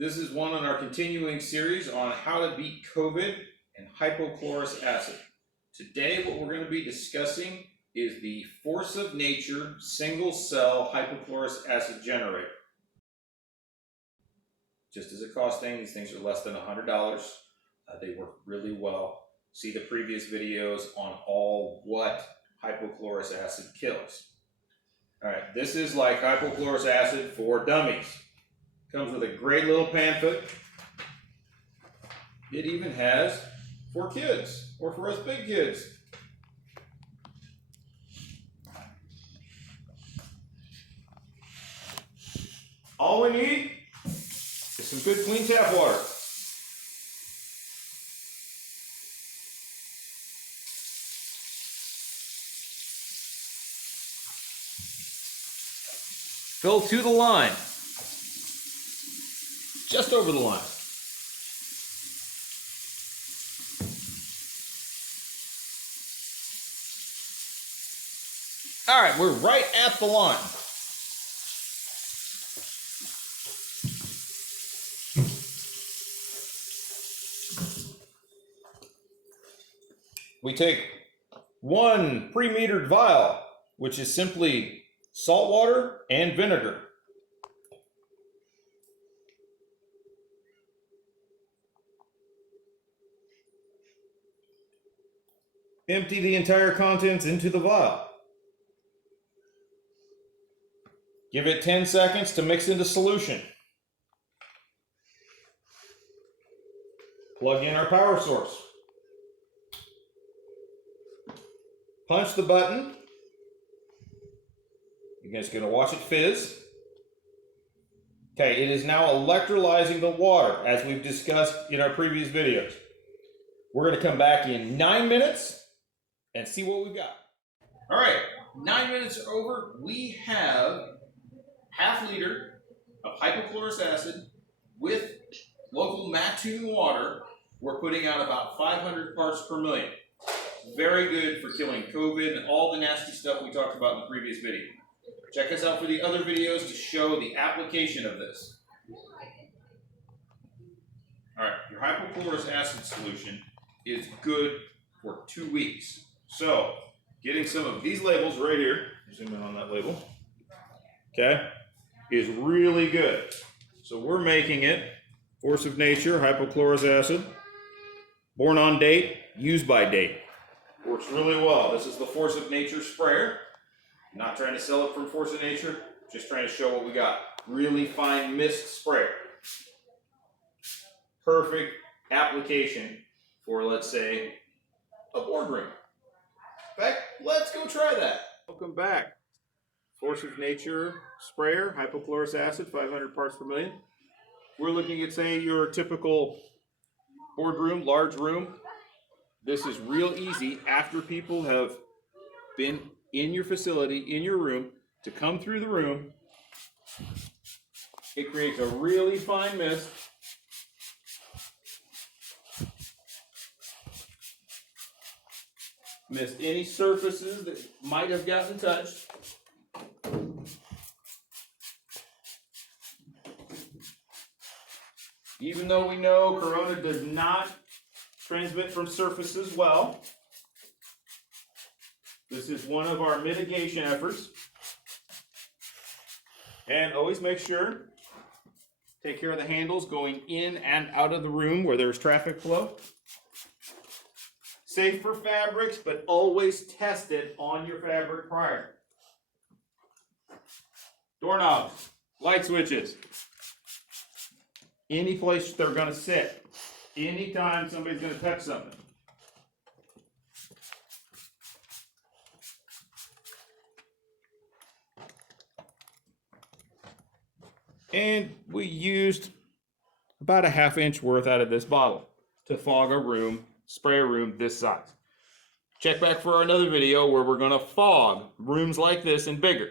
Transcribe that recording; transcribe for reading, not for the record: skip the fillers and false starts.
This is one in our continuing series on how to beat COVID and hypochlorous acid. Today, what we're going to be discussing is the force of nature single cell hypochlorous acid generator. Just as a costing, these things are less than $100. They work really well. See the previous videos on all what hypochlorous acid kills. All right, this is like hypochlorous acid for dummies. Comes with a great little pamphlet. It even has for kids, or for us big kids. All we need is some good clean tap water. Fill to the line. Just over the line. All right, we're right at the line. We take one pre-metered vial, which is simply salt water and vinegar. Empty the entire contents into the vial. Give it 10 seconds to mix into solution. Plug in our power source. Punch the button. You guys are going to watch it fizz. Okay, it is now electrolyzing the water, as we've discussed in our previous videos. We're going to come back in 9 minutes and see what we've got. All right, 9 minutes are over. We have ½ liter of hypochlorous acid with local Mattoon water. We're putting out about 500 parts per million. Very good for killing COVID and all the nasty stuff we talked about in the previous video. Check us out for the other videos to show the application of this. All right, your hypochlorous acid solution is good for 2 weeks. So, getting some of these labels right here, zoom in on that label, okay, is really good. So we're making it force of nature, hypochlorous acid, born on date, used by date. Works really well. This is the force of nature sprayer. I'm not trying to sell it from force of nature, just trying to show what we got. Really fine mist sprayer. Perfect application for, let's say, a boardroom. In fact, let's go try that. Welcome back. Force of nature sprayer, hypochlorous acid, 500 parts per million. We're looking at, say, your typical boardroom, large room. This is real easy after people have been in your facility, in your room, to come through the room. It creates a really fine mist. Mist any surfaces that might have gotten touched. Even though we know corona does not transmit from surfaces well, this is one of our mitigation efforts. And always make sure, take care of the handles going in and out of the room where there's traffic flow. Safe for fabrics, but always test it on your fabric prior. Doorknobs, light switches, any place they're going to sit, anytime somebody's going to touch something. And we used about a ½ inch worth out of this bottle to fog a room, spray a room this size. Check back for another video where we're going to fog rooms like this and bigger.